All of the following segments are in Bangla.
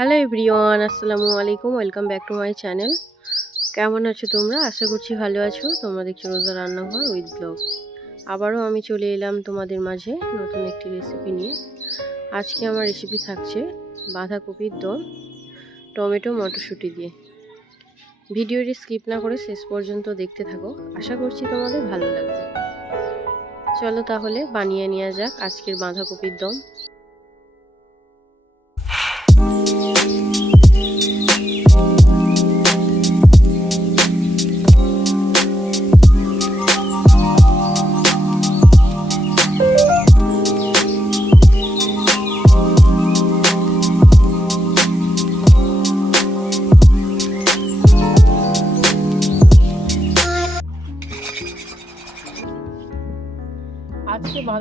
হ্যালো এভরিওয়ান, আসসালামু আলাইকুম, welcome back to my channel. কেমন আছো তোমরা? আশা করছি ভালো আছো। তোমরা দেখছ রোজা রান্নাঘর উইথ ব্লগ। আবারও আমি চলে এলাম তোমাদের মাঝে নতুন একটি রেসিপি নিয়ে। আজকে আমার রেসিপি থাকছে বাঁধাকপির দম, টমেটো, মটরশুঁটি দিয়ে। ভিডিওটি স্কিপ না করে শেষ পর্যন্ত দেখতে থাকো। আশা করছি তোমাদের ভালো লাগবে। চলো তাহলে বানিয়ে নেওয়া যাক আজকের বাঁধাকপির দম।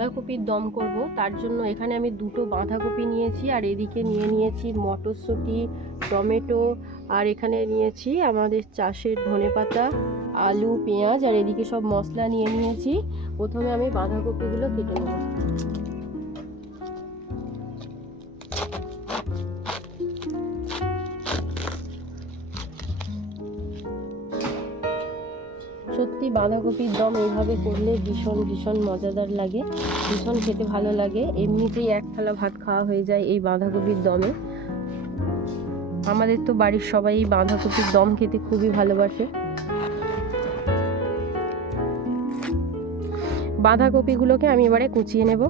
বাঁধাকপির দম করব। তার জন্য এখানে আমি দুটো বাঁধাকপি নিয়েছি আর এদিকে নিয়ে নিয়েছি মটরশুঁটি, টমেটো আর এখানে নিয়েছি আমাদের চাষের ধনে পাতা, আলু, পেঁয়াজ আর এদিকে সব মশলা নিয়ে নিয়েছি। প্রথমে আমি বাঁধাকপিগুলো কেটে নেব। সত্যি বাঁধাকপির দম এইভাবে করলে ভীষণ ভীষণ মজাদার লাগে, ভীষণ খেতে ভালো লাগে। এমনিতেই এক থালা ভাত খাওয়া হয়ে যায় এই বাঁধাকপির দমে। আমাদের তো বাড়ির সবাই বাঁধাকপির দম খেতে খুবই ভালোবাসে। বাঁধাকপিগুলোকে আমি এবারে কুচিয়ে নেব।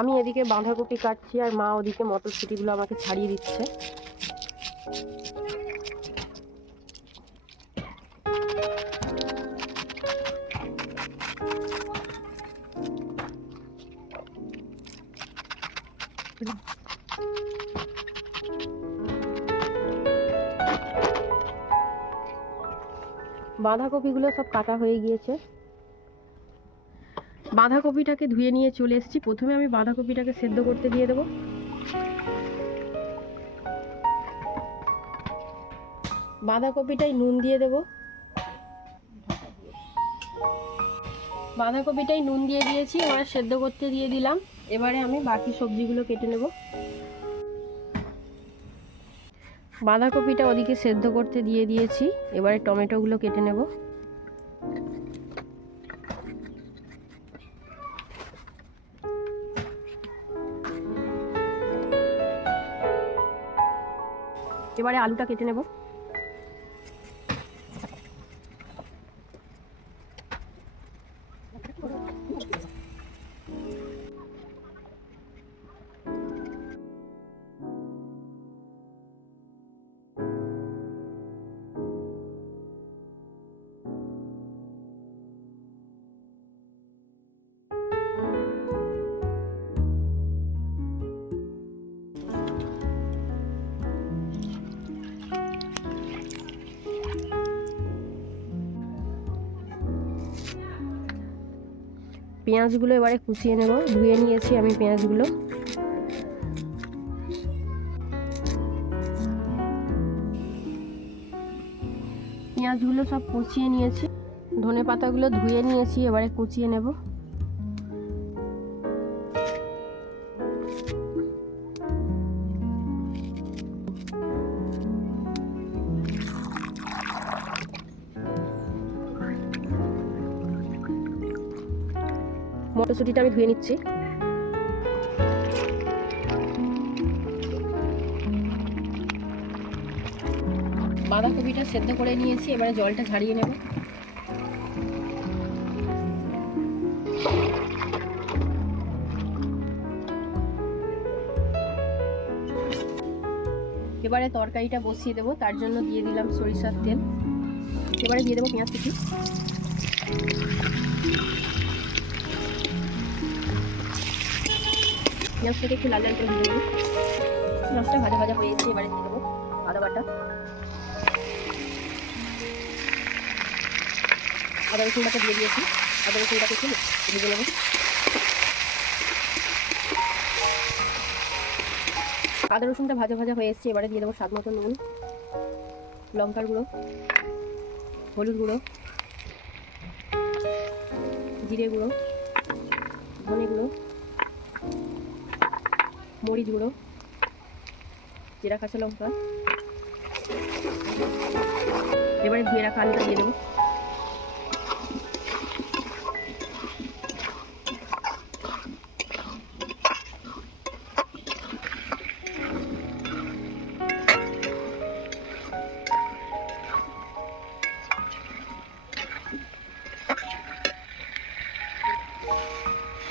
আমি এদিকে বাঁধাকপি কাটছি আর মা ওদিকে মটরশুঁটিগুলো আমাকে ছাড়িয়ে দিচ্ছে। বাঁধাকপিগুলো সব কাটা হয়ে গিয়েছে। বাঁধাকপিটাকে ধুয়ে নিয়ে চলে এসেছি। প্রথমে আমি বাঁধাকপিটাকে সেদ্ধ করতে দিয়ে দেবো। বাঁধাকপিটাই নুন দিয়ে দেবো। বাঁধাকপিটাই নুন দিয়ে দিয়েছি, এবারে সেদ্ধ করতে দিয়ে দিলাম। এবারে আমি বাকি সবজিগুলো কেটে নেব। বাঁধাকপিটা ওদিকে সেদ্ধ করতে দিয়ে দিয়েছি। এবারে টমেটোগুলো কেটে নেব। এবারে আলুটা কেটে নেব। পেঁয়াজগুলো এবারে কুচিয়ে নেব। ধুয়ে নিয়েছি আমি পেঁয়াজগুলো। পেঁয়াজগুলো সব কুচিয়ে নিয়েছি। ধনে পাতাগুলো ধুয়ে নিয়েছি, এবারে কুচিয়ে নেব। মটরশুঁটিটা আমি ধুয়ে নিচ্ছি। বাঁধাকপিটা সেদ্ধ করে নিয়েছি, এবারে জলটা ঝাড়িয়ে নেব। এবারে তরকারিটা বসিয়ে দেবো, তার জন্য দিয়ে দিলাম সরিষার তেল। এবারে দিয়ে দেবো পেঁয়াজ কুচি। পেঁয়াজটাকে একটু লাল লাল করে ভেজে নেব পেঁয়াজটা ভাজা ভাজা হয়ে গেছে এবারে দিয়ে দেবো আদা বাটা। আদা রসুন বাটা দিয়ে দিয়েছি। আদা রসুন বাটা একটু ভেজে নেব। আদা রসুনটা ভাজা ভাজা হয়ে এসছে, এবারে দিয়ে দেবো স্বাদ মতো নুন, লঙ্কার গুঁড়ো, হলুদ গুঁড়ো, জিরে গুঁড়ো, ধনে গুঁড়ো মরিচ গুঁড়ো জিরা কাঁচা লঙ্কা এবারে ধুয়ে রাখা আলুটা দিয়ে দেবো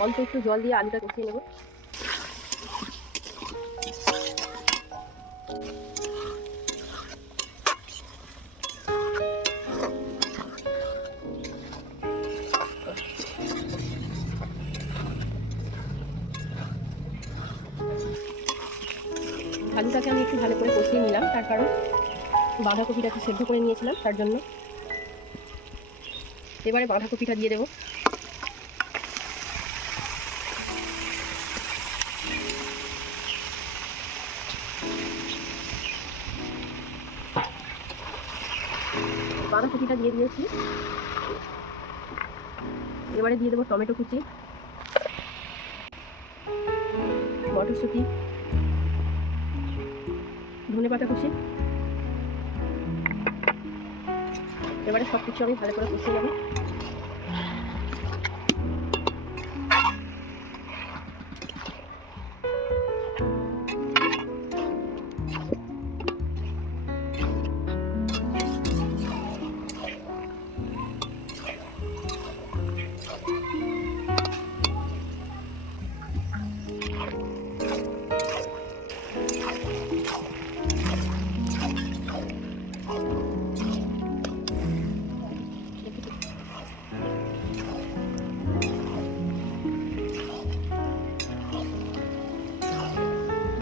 অল্প একটু জল দিয়ে আলুটা কষিয়ে নেব আলুটাকে আমি একটু ভালো করে কষিয়ে নিলাম, তার কারণ বাঁধাকপিটাকে সেদ্ধ করে নিয়েছিলাম, তার জন্য। এবারে বাঁধাকপিটা দিয়ে দেবো। বাঁধাকপিটা দিয়ে দিয়েছি। এবারে দিয়ে দেবো টমেটো কুচি, মটরশুঁটি, ধনে পাতা কুচি। এবারে সব কিছু আমি ভালো করে কষিয়ে নেব।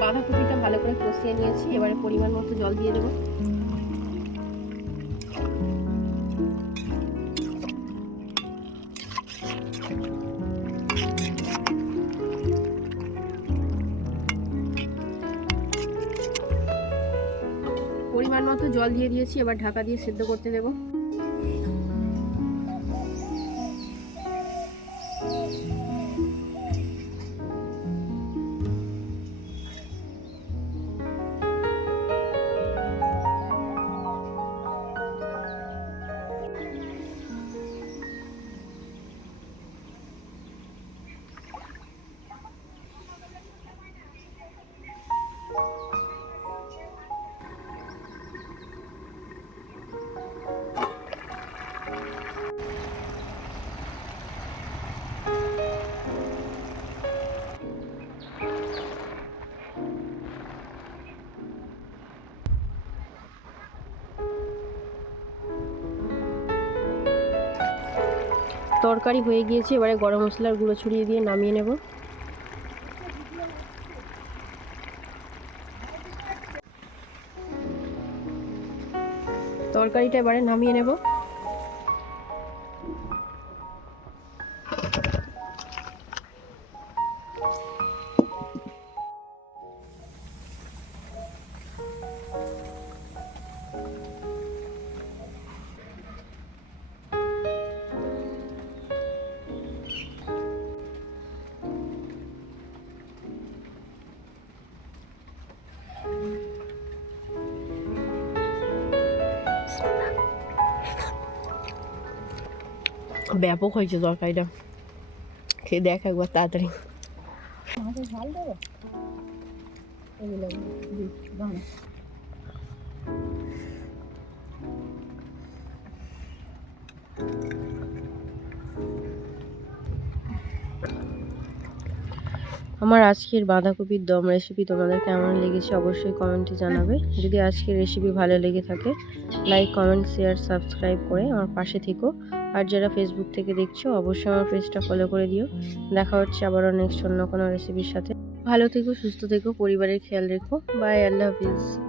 বাঁধাকপিটা ভালো করে কষিয়ে নিয়েছি, এবারে পরিমাণ মতো জল দিয়ে দেবো। পরিমাণ মতো জল দিয়ে দিয়েছি, এবার ঢাকা দিয়ে সেদ্ধ করতে দেবো। তরকারি হয়ে গিয়েছে, এবারে গরম মশলার গুঁড়ো ছড়িয়ে দিয়ে নামিয়ে নেব। তরকারিটা এবারে নামিয়ে নেব। ব্যাপক হয়েছে তরকারিটা খেয়ে দেখ একবার তাড়াতাড়ি। আমার আজকের বাঁধাকপির দম রেসিপি তোমাদের কেমন লেগেছে অবশ্যই কমেন্টে জানাবে। যদি আজকের রেসিপি ভালো লেগে থাকে লাইক কমেন্ট শেয়ার সাবস্ক্রাইব করে আমার পাশে থেকো। আর যারা ফেসবুক থেকে দেখছ, অবশ্যই আমার পেজটা ফলো করে দিও। দেখা হচ্ছে আবারও নেক্সট অন্য কোনো রেসিপির সাথে। ভালো থেকো, সুস্থ থেকো, পরিবারের খেয়াল রেখো। বাই আল্লাহ হাফিজ।